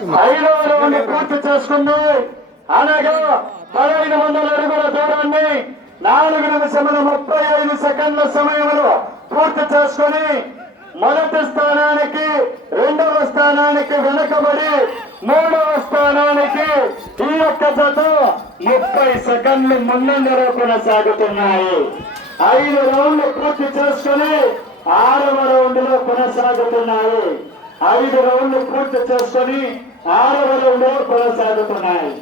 5వ రౌండ్ పూర్తి చేసుకుంది. అనగా 1500 అడుగుల దూరాన్ని 4 నిమిషముల 35 సెకండ్ల సమయంలో పూర్తి చేసుకుని మొదటి స్థానానికి, 2వ స్థానానికి వెనుకబడి 3వ స్థానానికి ఈ యొక్క జత 30 సెకండ్లు ముందంజలో కొనసాగుతున్నాయి. 5 రౌండ్లు పూర్తి చేసుకుని 6వ రౌండ్ లో కొనసాగుతున్నాయి. 5 రౌండ్లు పూర్తి చేసుకుని 6వ రౌండ్ లో కొనసాగుతున్నాయి.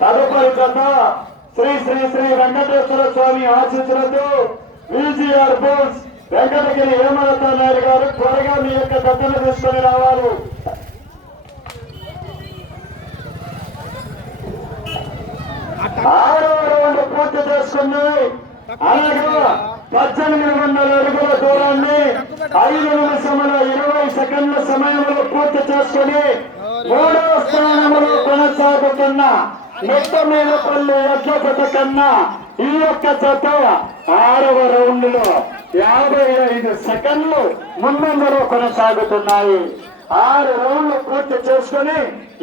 తదుపరి జత శ్రీ శ్రీ శ్రీ వెంకటేశ్వర స్వామి ఆశీస్సులతో విజిఆర్ బోల్స్ వెంకటగిరి హేమలత నాయుడు గారు త్వరగా మీ యొక్క జతను తీసుకొని రావాలి. ఆరవ రౌండ్ పూర్తి చేసుకున్నాయి. అనగా 1800 అడుగుల దూరాన్ని 5 నిమిషముల 20 సెకండ్ల సమయంలో పూర్తి చేసుకుని 3వ స్థానంలో కొనసాగుతున్న మెట్టమీదపల్లి ఎడ్ల జత కన్నా ఈ యొక్క జత 6వ రౌండ్ లో 55 సెకండ్లు ముందంజలో కొనసాగుతున్నాయి. 6 రౌండ్లు పూర్తి చేసుకుని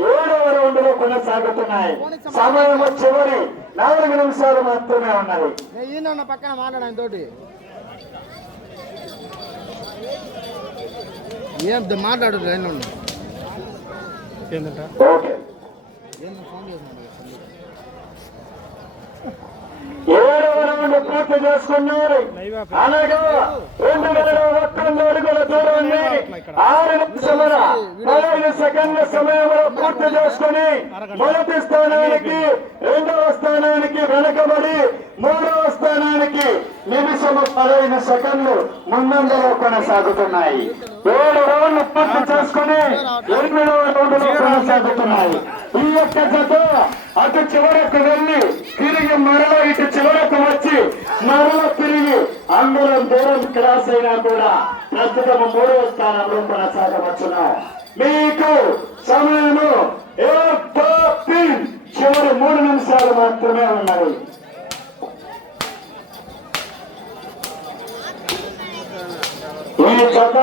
7వ రౌండ్ లో కొనసాగుతున్నాయి. సమయం చివరి 4 నిమిషాలు మాత్రమే ఉన్నది. పక్కన మాట్లాడాను తోటి ఏం మాట్లాడు లైన్లో ఉన్నా. ఓకే, 7వ రౌండ్ పూర్తి చేసుకున్నారు. అనగా 2001 అడుగుల దూరాన్ని 6 నిమిషముల 15 సెకండ్ల సమయంలో పూర్తి చేసుకుని మొదటి స్థానానికి, 2వ స్థానానికి వెనుకబడి 3వ స్థానానికి నిమిషము 15 సెకండ్లు ముందంజలో కొనసాగుతున్నాయి. 7 రౌండ్లు పూర్తి చేసుకుని 8వ రౌండ్ లో కొనసాగుతున్నాయి. ఈ యొక్క జత అటు చివరకు వెళ్లి తిరిగి మరలా ఇటు చివరకు వచ్చి మరలా తిరిగి అంగుళం దూరం క్రాస్ అయినా కూడా ప్రస్తుతం 3వ స్థానంలో కొనసాగవచ్చును. మీకు సమయము చివరి 3 నిమిషాలు మాత్రమే ఉన్నాయి. ఈ జత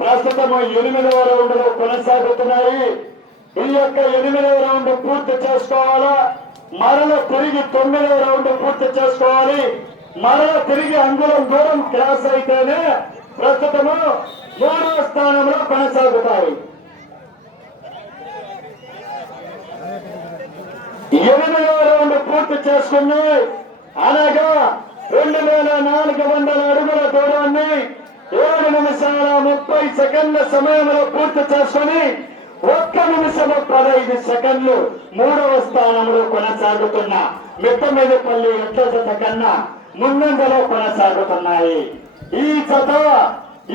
ప్రస్తుతం 8వ రౌండ్ లో కొనసాగుతున్నాయి. ఈ యొక్క 8వ రౌండ్ పూర్తి చేసుకోవాలా, మరల తిరిగి 9వ రౌండ్ పూర్తి చేసుకోవాలి. మరల తిరిగి అంగుళం దూరం క్రాస్ అయితేనే ప్రస్తుతము 3వ స్థానంలో కొనసాగుతాయి. 8వ రౌండ్ పూర్తి చేసుకున్నాయి. అనగా 2400 అడుగుల దూరాన్ని 7 నిమిషాల 30 సెకండ్ల సమయంలో పూర్తి చేసుకుని 1 నిమిషము 15 సెకండ్లు 3వ స్థానంలో కొనసాగుతున్న మిట్టమీదపల్లి ఎడ్ల జత కన్నా ముందంజలో కొనసాగుతున్నాయి. ఈ జత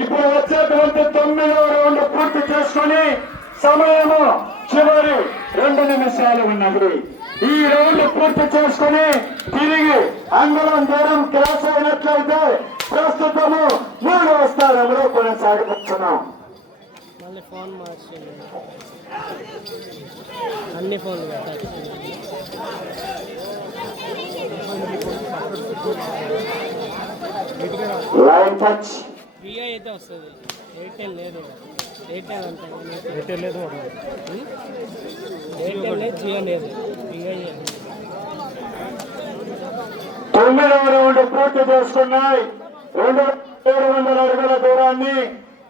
ఇప్పుడు వచ్చేటువంటి 9వ రౌండ్ పూర్తి చేసుకుని సమయము చివరి 2 నిమిషాలు ఉన్నది. ఈ రౌండ్ పూర్తి చేసుకుని తిరిగి అంగుళం దూరం క్రాస్ అయినట్లయితే ప్రస్తుతము 3వ స్థానంలో కొనసాగుతున్నాం. ఫోన్ మార్చి అన్ని ఫోన్లు లైన్ టచ్ విఐ అయితే వస్తుంది. ఎయిర్టెల్ లేదు, ఎయిర్టెల్ అంటే ఎయిర్టెల్ లేదు, ఎయిర్టెల్ లేదు, జియో లేదు, విఐ. 9వ రౌండ్ పూర్తి చేసుకున్నాయి. 700 అడుగుల దూరాన్ని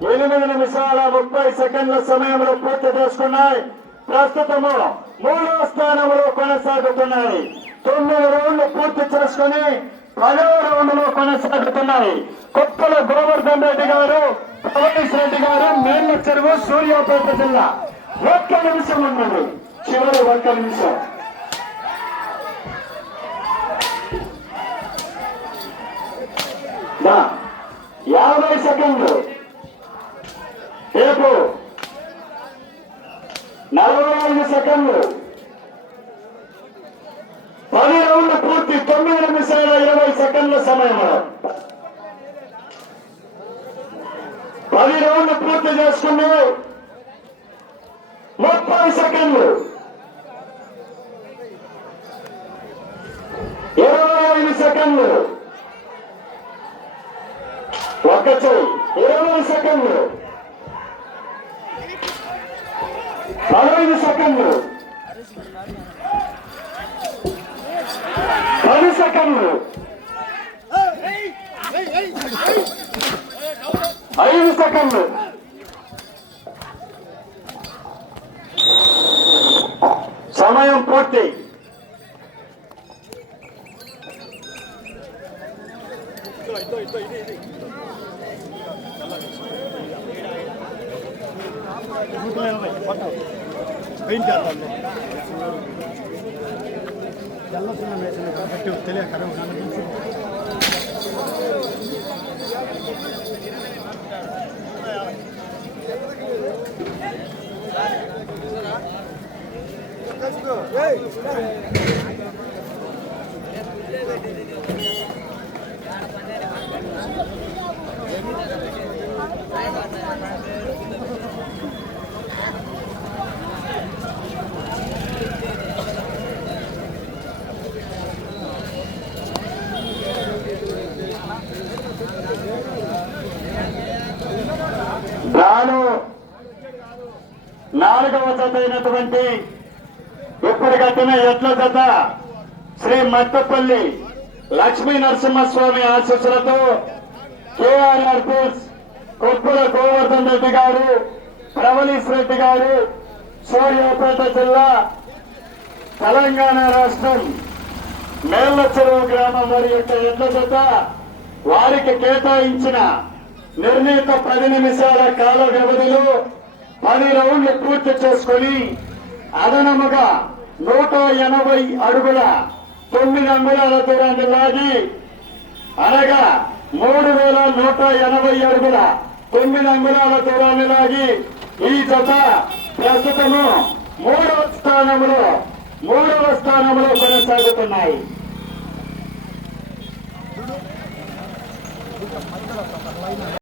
8 నిమిషాల 30 సెకండ్ల సమయంలో పూర్తి చేసుకున్నాయి. ప్రస్తుతము 3వ స్థానంలో కొనసాగుతున్నాయి. 9 రౌండ్లు పూర్తి చేసుకుని 10వ రౌండ్ లో కొనసాగుతున్నాయి. కొత్తల గోవర్ధన్ రెడ్డి గారు, ప్రవేశ్ రెడ్డి గారు, మేళ్ల చెరువు, సూర్యాపేట జిల్లా. 1 నిమిషం ఉన్నది, చివరి 1 నిమిషం. దా 50 సెకండ్లు రేపు 45 సెకండ్లు. 10 రౌండ్లు పూర్తి 9 నిమిషాల 20 సెకండ్ల సమయంలో 10 రౌండ్లు పూర్తి చేసుకున్నాయి. 30 సెకండ్లు, 25 సెకండ్లు, 1 ఒక చెయ్యి 20 సెకండ్లు 15 సెకండ్లు 10 సెకండ్లు 5 సెకండ్లు సమయం పూర్తి. నాను 4వ జత అయినటువంటి ఇప్పుడు కట్టిన ఎడ్ల జత శ్రీ మట్టపల్లి లక్ష్మీ నరసింహస్వామి ఆశీస్సులతో కేఆర్ఆర్ ఫోర్స్ కొప్పుల గోవర్ధన్ రెడ్డి గారు, ప్రవలీష్ రెడ్డి గారు, సూర్యాపేట జిల్లా, తెలంగాణ రాష్ట్రం, మేళ్ల చెరువు గ్రామం వారి యొక్క ఎడ్ల జత వారికి కేటాయించిన నిర్ణీత 10 నిమిషాల కాల వ్యవధిలో 10 రౌండ్లు పూర్తి చేసుకుని అదనముగా 180 అడుగుల 9 అంగుళాల దూరాన్ని లాగి, అనగా 3180 అడుగుల 9 అంగుళాల దూరాన్ని లాగి ఈ జత ప్రస్తుతము 3వ స్థానంలో కొనసాగుతున్నాయి.